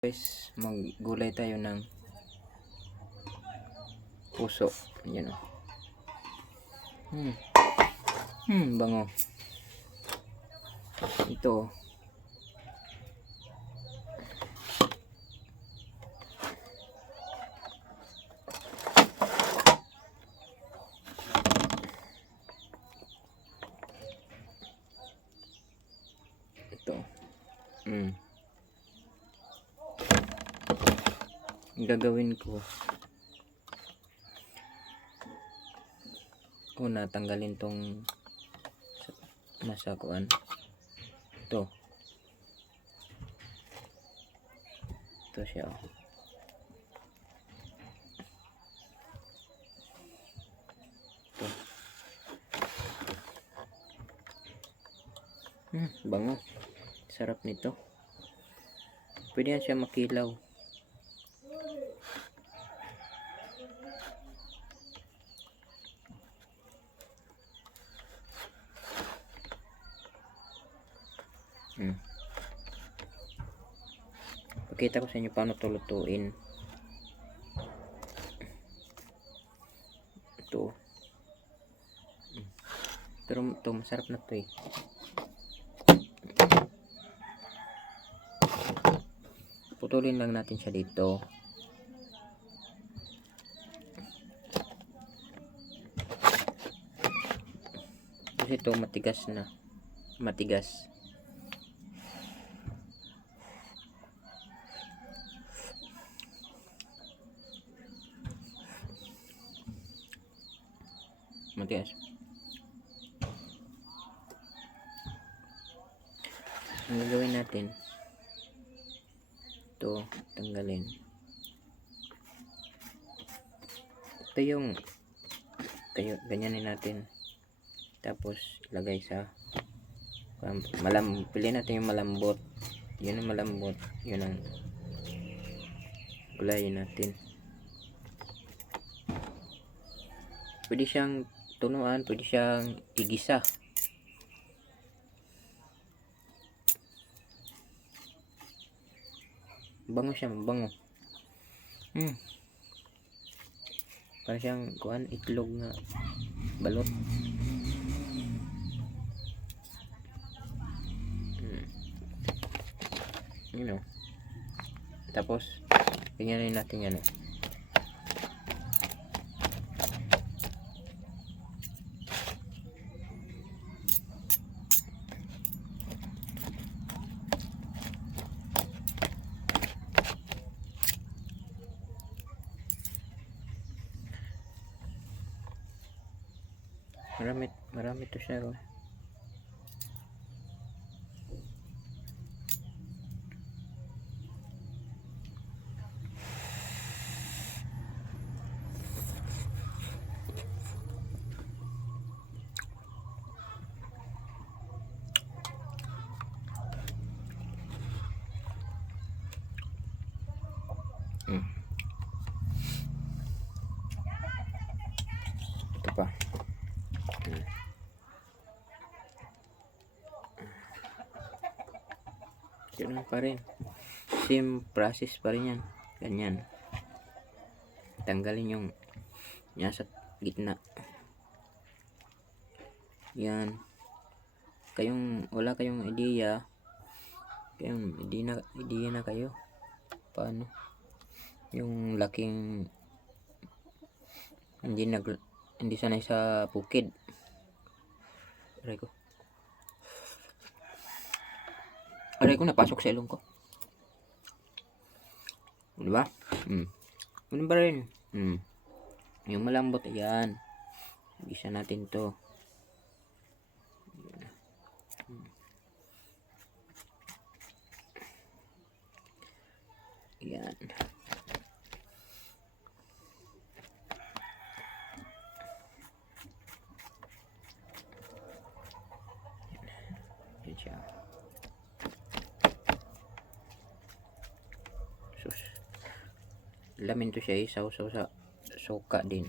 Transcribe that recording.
guys, maggulay tayo ng puso. Yan o. Hmm. Hmm, bango. Ito. Ito. Hmm. Gagawin ko una tanggalin tong nasa kuan. Ito. Ito siya oh. ito. Hmm, bango. Sarap nito. Pwede yan siya makilaw Hmm. Pakita ko sa inyo paano to lutuin. Ito. Pero ito, masarap na to eh. Putulin lang natin siya dito. Kasi ito matigas na. Matigas. matigas ang gagawin natin ito tanggalin ito yung ganyanin natin tapos ilagay sa malam pili natin yung malambot yun ang malambot yun ang gulayin natin pwede siyang tunuan, pwede siyang igisa. Bango siya, bango. Hmm. Para siyang kuan itlog nga balot. Hmm. You know. Tapos, tingnan natin yan eh. Marami, marami to siya. Oh. Ganun pa rin. Same process pa rin yan. Ganyan. Tanggalin yung nasa gitna. Yan. Kayong wala kayong idea. Kayong hindi na idea na kayo. Paano? Yung laking hindi nag hindi sanay sa bukid. Aray ko. Aray ko napasok sa ilong ko. Di ba? Hmm. Ganun ba rin? Hmm. Yung malambot, ayan. Gisa natin to. Hmm. Ayan. Yan siya. Sus. Lamin to siya eh. Sausaw sa suka din.